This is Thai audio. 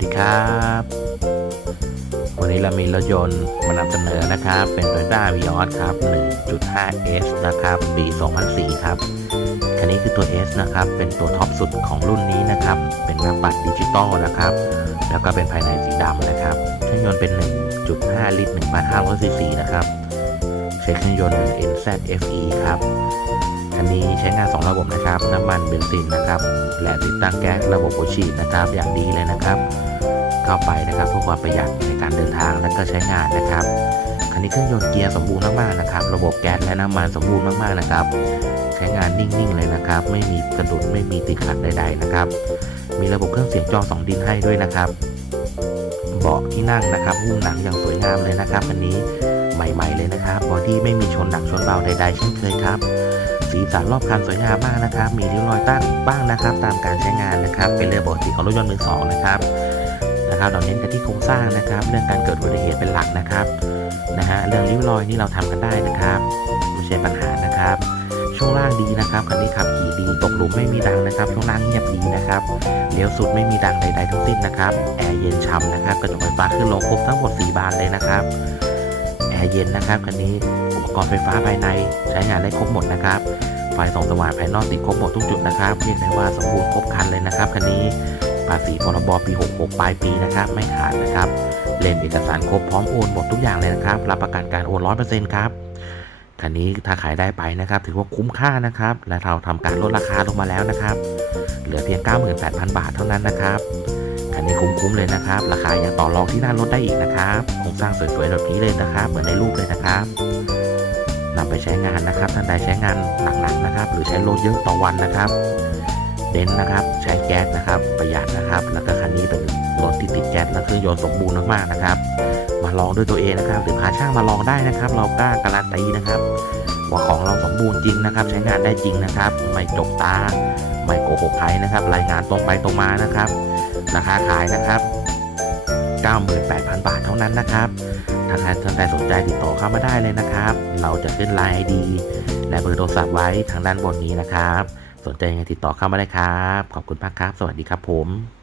ดีครับ วันนี้เรามีรถยนต์มานำเสนอนะครับ เป็น Toyota Vios ครับ 1.5S นะครับ ปี 2004 ครับ คันนี้คือตัว S นะครับ เป็นตัวท็อปสุดของรุ่นนี้นะครับ เป็นหน้าปัดดิจิตอลนะครับ แล้วก็เป็นภายในสีดำนะครับ เครื่องยนต์เป็น 1.5 ลิตร 1,500ซีซีนะครับ ใช้เครื่องยนต์ NZ FE ครับ คันนี้ใช้งาน 2 ระบบนะครับ น้ำมันเบนซินนะครับ และติดตั้งแก๊สระบบหัวฉีนะครับ อย่างดีเลยนะครับ เข้าไปนะครับเพื่อความประหยัดในการเดินทางและก็ใช้งานนะครับ คันนี้เครื่องยนต์เกียร์สมบูรณ์มากๆนะครับ ระบบแก๊สและน้ำมันสมบูรณ์มากๆนะครับ ใช้งานนิ่งๆเลยนะครับ ไม่มีกระดุดไม่มีติดขัดใด ๆนะครับ มีระบบเครื่องเสียงจอสองดินให้ด้วยนะครับ เบาะที่นั่งนะครับหุ้มหนังอย่างสวยงามเลยนะครับคันนี้ใหม่ ๆ เลยนะครับบอดี้ไม่มีชนหนักชนเบาใด ๆ เช่นเคยครับ สีสันรอบคันสวยงามมากนะครับ มีริ้วรอยตั้งบ้างนะครับ ตามการใช้งานนะครับ เป็นเรืองปกติของรถยนต์มือสองนะครับนะครับ เราเน้นกันที่โครงสร้างนะครับ เรื่องการเกิดอุบัติเหตุเป็นหลักนะครับนะฮะเรื่องริ้วรอยนี่เราทำกันได้นะครับไม่ใช่ปัญหานะครับ ช่วงล่างดีนะครับคันนี้ขับขี่ดีตกหลุมไม่มีดังนะครับ ช่วงล่างเงียบดีนะครับเลี้ยวสุดไม่มีดังใดๆทั้งสิ้นนะครับแอร์เย็นฉ่ำนะครับกระจกไฟฟ้าขึ้นลงครบทั้งหมด 4 บานเลยนะครับ ร์เย็นนะครับคันนี้อุปกรณ์ไฟฟ้าภายในใช้งานได้ครบหมดนะครับไฟส่องสว่างภายนอกติดครบหมดทุกจุดนะครับเรียกได้ว่าสมบูรณ์ครบครันเลยนะครับคันนี้ภาษีพรบปี 66 ปลายปีนะครับ ไม่ขาดนะครับเลนเอกสารครบพร้อมโอนหมดทุกอย่างเลยนะครับ รับประกันการโอน100%ครับคันนี้ถ้าขายได้ไปนะครับ ถือว่าคุ้มค่านะครับ และเราทำการลดราคาลงมาแล้วนะครับ เหลือเพียง 98,000 บาทเท่านั้นนะครับ คันนี้คุ้มๆเลยนะครับ ราคายังต่อรองที่หน้ารถได้อีกนะครับโครงสร้างสวยๆแบบนี้เลยนะครับ เหมือนในรูปเลยนะครับนำไปใช้งานนะครับท่านใดใช้งานหนักๆนะครับ หรือใช้รถเยอะต่อวันนะครับเน้นนะครับ ใช้แก๊สนะครับ ประหยัดนะครับ แล้วก็คันนี้เป็นรถที่ติดแก๊สและเครื่องยนต์สมบูรณ์มากๆนะครับ มาลองด้วยตัวเองนะครับหรือพาช่างมาลองได้นะครับ เรากล้าการันตีนะครับว่าของเราสมบูรณ์จริงนะครับ ใช้งานได้จริงนะครับ ไม่จกตา ไม่โกหกใครนะครับ รายงานตรงไปตรงมานะครับ ราคาขายนะครับ 98,000 บาทเท่านั้นนะครับ ถ้าใครท่านใดสนใจติดต่อเข้ามาได้เลยนะครับ เราจะขึ้นไลน์ไอดีและเบอร์โทรศัพท์ไว้ทางด้านบนนี้นะครับ สนใจยังไงติดต่อเข้ามาได้ครับ ขอบคุณมากครับ สวัสดีครับผม